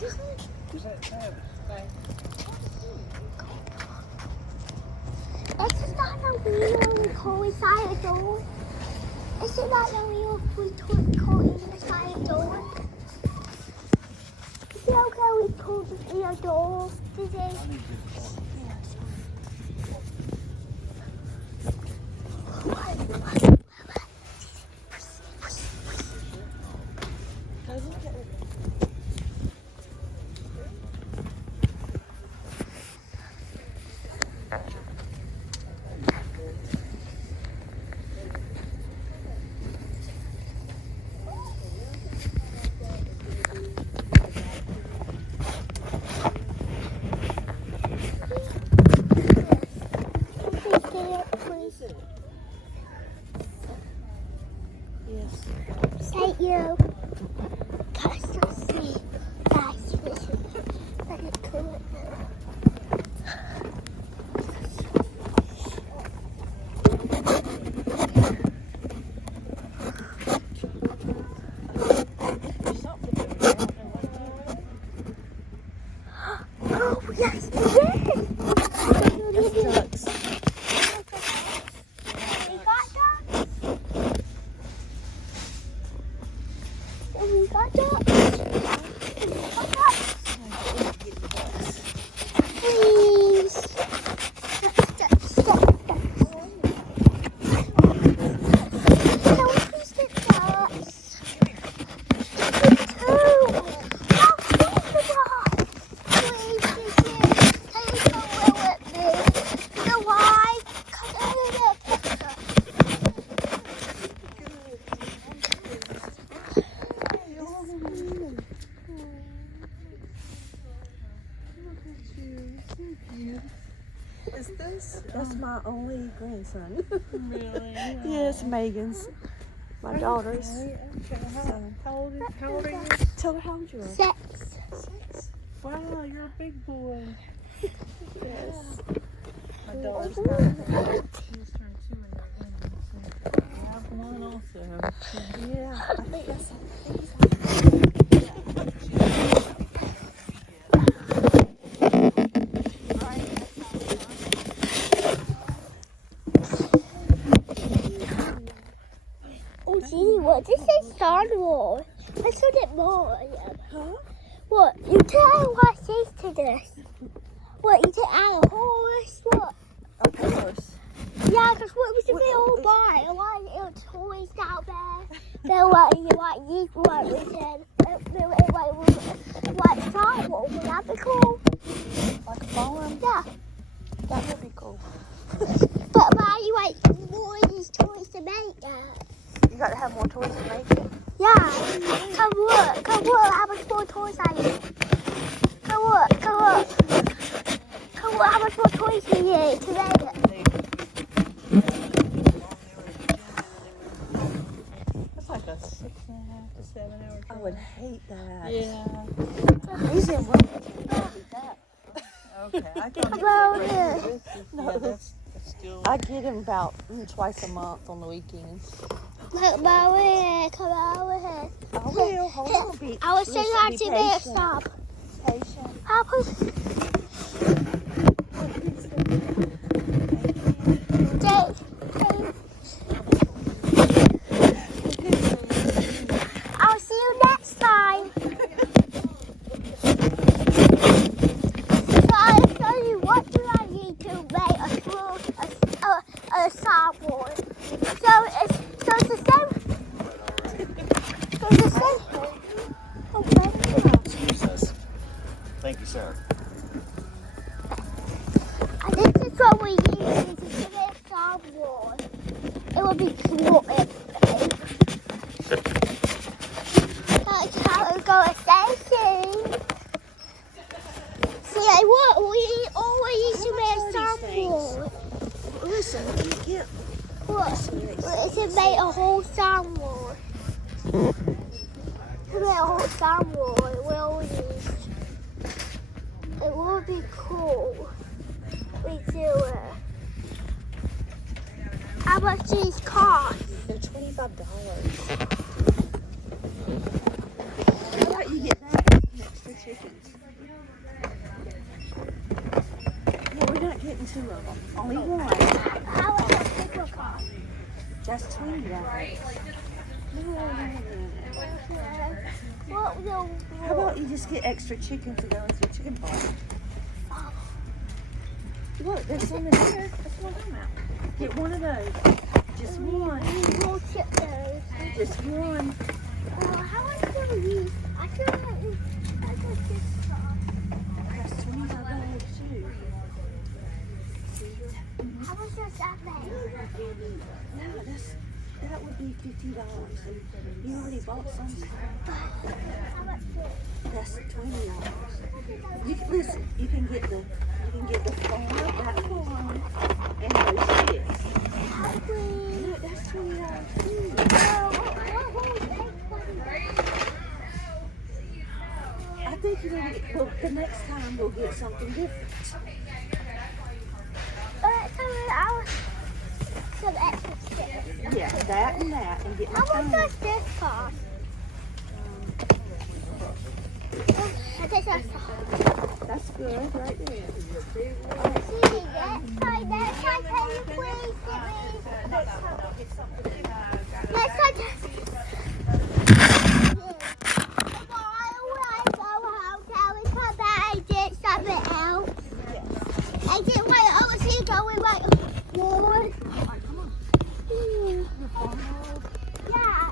What'd you say? Who's that Travis? It's not a wheel we call inside a door. It's not a wheel we call inside a door. Is it okay we call the door today? Yes. Thank you. Guys, don't see. Guys, listen. Let it cool it now. Oh, yes, yes. That's ducks. We got ducks. We got ducks. Please. Stop. Can we please get ducks? How big the ducks? Please, please go with me. You know why? Because I need a picture. Is this? That's my only grandson. Really? Yes, Megan's. My daughter's. Okay. So, How old are you? tell her how old you are. 6. 6. Wow, you're a big boy. Yes. My daughter's she's turned 2 in November. So I have one also. Yeah, I think that's. Oh, gee, what? This is Star Wars. I saw it more. Huh? What? You can add what says to this? What? You can add a horse? What? Of course. Yeah, because what was the all buy? A lot of little toys out there. They're like these ones and like Star Wars. Would that be cool? Like a farm? Yeah. That would be cool. But why you like more of these toys to make that? You got to have more toys to make it. Yeah. Come look. How much more toys I need. Come look. How much more toys we need to make it. It's like a 6.5 to 7 hour I drive. would hate that. Yeah. He's in work. Okay. I can About it. Yeah, that's still. I get him about twice a month on the weekends. Look, Maria, come over here. I will. Hold on. Be, I was saying listen, that be to me patient. stop. Patient. How was I'll see you next time. So I'll show you what do I need to make a softboard. So it's the same. So it's the same. Okay. Jesus. Thank you, sir. And this is what we use to make a softboard. It would be cool if that's how it goes. Station. See, like what we always used to make a softboard. Listen, you can't. What? It's to make a whole soundboard. To make a whole soundboard, we always used. It would be cool. We do it. How much these cost? They're $25. How about you get that? An extra chicken. of them. Only one. How much does this one cost? That's $20. What will How about you just get extra chicken to go with your chicken pot? Look, there's some in here. That's what I'm at. Get one of those. Just one. we'll chip those? Just one. How much do we use? I feel like I could just That's $20 too. How much does that make? No, that would be $50. And you already bought some. How much is That's $20. You can listen. You can get the farm, that farm, and those sticks. Look, that's $20 too. I think you're gonna get. Well, the next time we'll get something different. Some extra sticks. Yeah, that and get my How much phone. does this cost? I think That's good right there. See, next time, can you please get me? Next time, while I go home, can we come back and get something else? And get my overseas going like more. Yeah,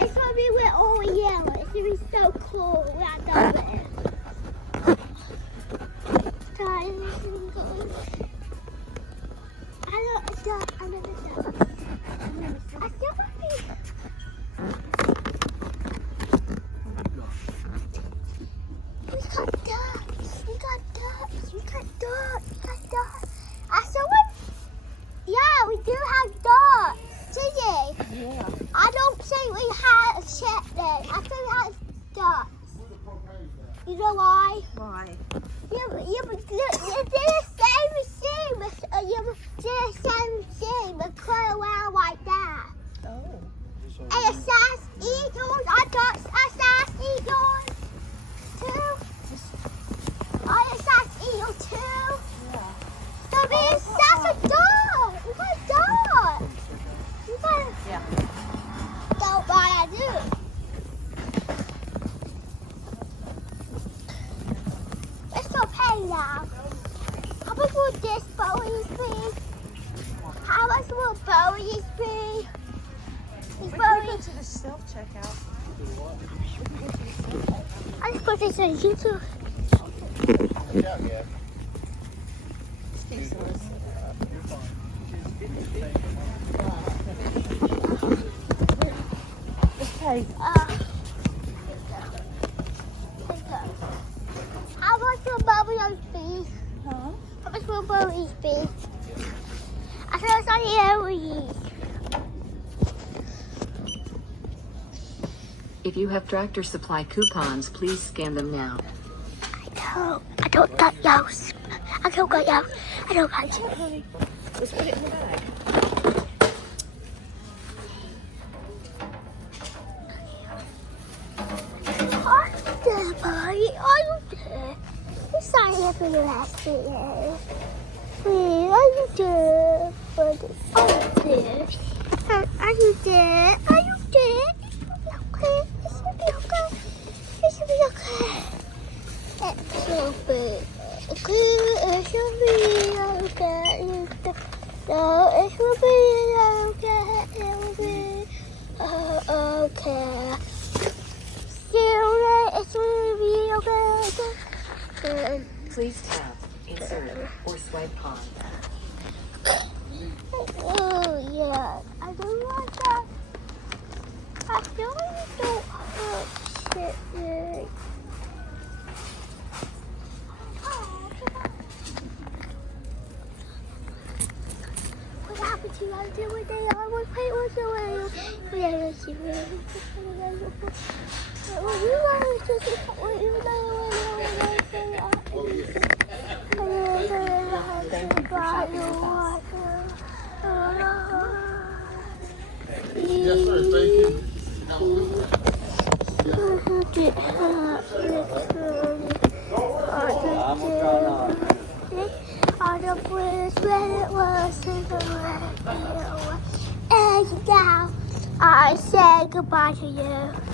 it's gonna be with all yellow. It's gonna be so cool when I do it. Yeah, we do have dogs. Gigi, Yeah. I don't think we have checked it. I think we have dogs. You know why? Why? You did the same machine. You did the same machine, but cut around like that. Oh. And a size eagles. I got a size eagles too. I a size eagle too. Yeah. So that's a dog. You got a dog. You got. Yeah. Don't what I do. Let's go pay now. How much will this Bowies be? How much will Bowies be? These We can go Bowies. to the self-checkout. I just put this on YouTube. Yeah, yeah. Let's pay. How much will Bowies be? Huh? How much will Bowies be? I thought it was on the Bowies. If you have Tractor Supply coupons, please scan them now. I don't got yours. I don't got yours. I don't got yours. Honey, let's put it in the bag. Are you there? Sorry for the last video. Please, are you there? Are you there? Are you there? It should be okay. It should be okay. It should be okay. It should be okay. No, it should be okay. It will be okay. It will be okay. Please tap, insert, or swipe on. Oh, yeah. I don't want that. I feel like you don't hurt shit, Nick. What happened to you? I did what they are. What pay was the way? We are going to see Yes, sir. Thank you. On the bridge, when it was and now I say goodbye to you.